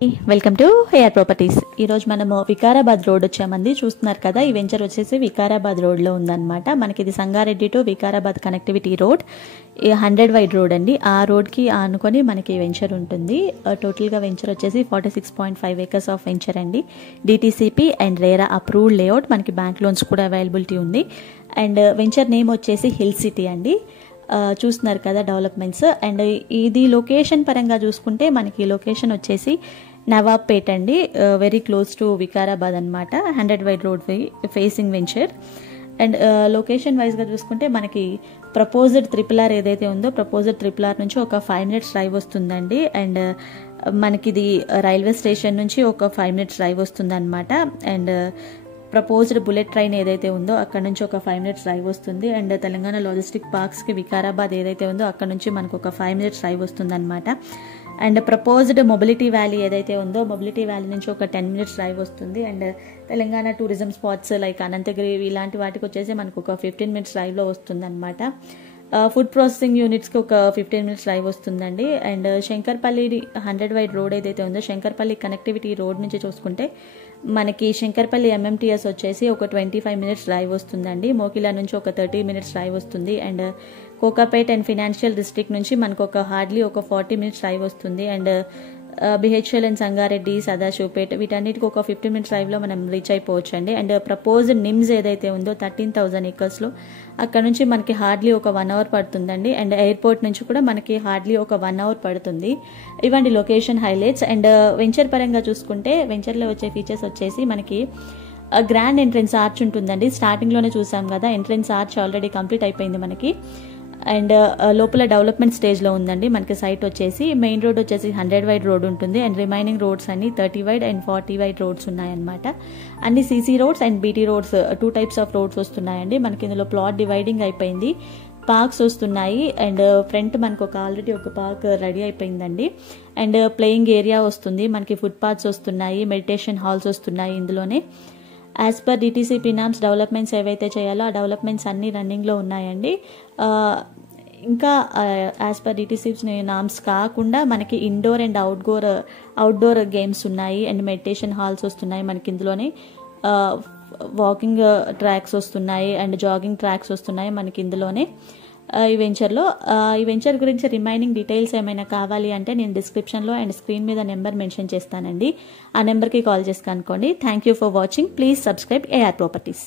Welcome to hair properties. ఈరోజు మనము Vikarabad road వచ్చామండి. చూస్తున్నారు కదా, ఈ వెంచర్ వచ్చేసి వికారాబాద్ రోడ్లో ఉందన్నమాట. మనకి ఇది Sangareddy to Vikarabad connectivity road, 100 wide road అండి. ఆ రోడ్కి ఆనుకొని మనకి వెంచర్ ఉంటుంది. టోటల్గా వెంచర్ వచ్చేసి 46.5 acres ఆఫ్ వెంచర్ అండి. DTCP and RERA approved layout. మనకి బ్యాంక్ లోన్స్ కూడా అవైలబిలిటీ ఉంది. అండ్ వెంచర్ నేమ్ వచ్చేసి హిల్ సిటీ అండి. చూస్తున్నారు కదా డెవలప్మెంట్స్. అండ్ ఇది లొకేషన్ పరంగా చూసుకుంటే మనకి లొకేషన్ వచ్చేసి నవాబ్పేట్ అండి, వెరీ క్లోజ్ టు వికారాబాద్ అనమాట. 100 wide road facing venture. And location వైజ్గా చూసుకుంటే మనకి ప్రపోజ్డ్ RRR ఏదైతే ఉందో, ప్రపోజ్డ్ RRR నుంచి ఒక 5 minutes డ్రైవ్ వస్తుందండి. అండ్ మనకి ఇది రైల్వే స్టేషన్ నుంచి ఒక 5 minutes డ్రైవ్ వస్తుంది అనమాట. అండ్ ప్రపోజ్డ్ బుల్లెట్ ట్రైన్ ఏదైతే ఉందో అక్కడ నుంచి ఒక 5 minutes డ్రైవ్ వస్తుంది. అండ్ తెలంగాణ లాజిస్టిక్ పార్క్స్కి వికారాబాద్ ఏదైతే ఉందో అక్కడ నుంచి మనకు ఒక 5 minutes డ్రైవ్ వస్తుంది అనమాట. అండ్ ప్రపోజ్డ్ మొబిలిటీ వ్యాలీ ఏదైతే ఉందో, మొబిలిటీ వ్యాలీ నుంచి ఒక 10 minutes డ్రైవ్ వస్తుంది. And Telangana tourism spots like Ananthagiri ఇలాంటి వాటికి వచ్చేసి మనకు ఒక 15 minutes డ్రైవ్లో వస్తుంది అనమాట. ఫుడ్ ప్రాసెసింగ్ యూనిట్స్కి ఒక 15 minutes డ్రైవ్ వస్తుందండి. అండ్ శంకర్పల్లి 100 వైడ్ రోడ్ ఏదైతే ఉందో, శంకర్పల్లి కనెక్టివిటీ రోడ్ నుంచి చూసుకుంటే మనకి శంకర్పల్లి MMTS వచ్చేసి ఒక 25 minutes డ్రైవ్ వస్తుందండి. మోకిలా నుంచి ఒక 30 minutes డ్రైవ్ వస్తుంది. And Kokapet and financial district నుంచి మనకు ఒక హార్డ్లీ ఒక 40 minutes డ్రైవ్ వస్తుంది. And BHL and Sangareddy, Sadasivpet వీటన్నిటికి ఒక 15 minutes డ్రైవ్లో మనం రీచ్ అయిపోవచ్చు అండి. అండ్ ప్రపోజ్డ్ నిమ్స్ ఏదైతే ఉందో 13,000 acresలో, అక్కడ నుంచి మనకి హార్డ్లీ ఒక 1 hour పడుతుందండి. అండ్ ఎయిర్పోర్ట్ నుంచి కూడా మనకి హార్డ్లీ ఒక 1 hour పడుతుంది. ఇవ్వండి లొకేషన్ హైలైట్స్. అండ్ వెంచర్ పరంగా చూసుకుంటే వెంచర్లో వచ్చే ఫీచర్స్ వచ్చేసి మనకి గ్రాండ్ ఎంట్రెన్స్ ఆర్చ్ ఉంటుందండి. స్టార్టింగ్లోనే చూసాం కదా, ఎంట్రెన్స్ ఆర్చ్ ఆల్రెడీ కంప్లీట్ అయిపోయింది మనకి. అండ్ లోపల డెవలప్మెంట్ స్టేజ్లో ఉందండి మనకి. సైట్ వచ్చేసి మెయిన్ రోడ్ వచ్చేసి 100 వైడ్ రోడ్ ఉంటుంది. అండ్ రిమైనింగ్ రోడ్స్ అన్ని 30 వైడ్ అండ్ 40 వైడ్ రోడ్స్ ఉన్నాయన్నమాట. అన్ని CC roads and BT roads, 2 types of roads వస్తున్నాయండి మనకి. ఇందులో ప్లాట్ డివైడింగ్ అయిపోయింది, పార్క్స్ వస్తున్నాయి. అండ్ ఫ్రంట్ మనకు ఆల్రెడీ ఒక పార్క్ రెడీ అయిపోయిందండి. అండ్ ప్లేయింగ్ ఏరియా వస్తుంది మనకి, ఫుట్ పాత్స్ వస్తున్నాయి, మెడిటేషన్ హాల్స్ వస్తున్నాయి ఇందులోనే. As per DTCP norms developments ఏవైతే చేయాలో ఆ డెవలప్మెంట్స్ అన్నీ రన్నింగ్లో ఉన్నాయండి. ఇంకా యాజ్ పర్ DTCP నామ్స్ కాకుండా మనకి ఇండోర్ అండ్ అవుట్డోర్ గేమ్స్ ఉన్నాయి. అండ్ మెడిటేషన్ హాల్స్ వస్తున్నాయి మనకి ఇందులోనే. వాకింగ్ ట్రాక్స్ వస్తున్నాయి అండ్ జాగింగ్ ట్రాక్స్ వస్తున్నాయి మనకి ఇందులోనే. ఈ వెంచర్ గురించి రిమైనింగ్ డీటెయిల్స్ ఏమైనా కావాలి అంటే నేను డిస్క్రిప్షన్లో అండ్ స్క్రీన్ మీద నెంబర్ మెన్షన్ చేస్తానండి. ఆ నెంబర్కి కాల్ చేసి కనుక్కోండి. Thank you for watching. Please subscribe AR properties.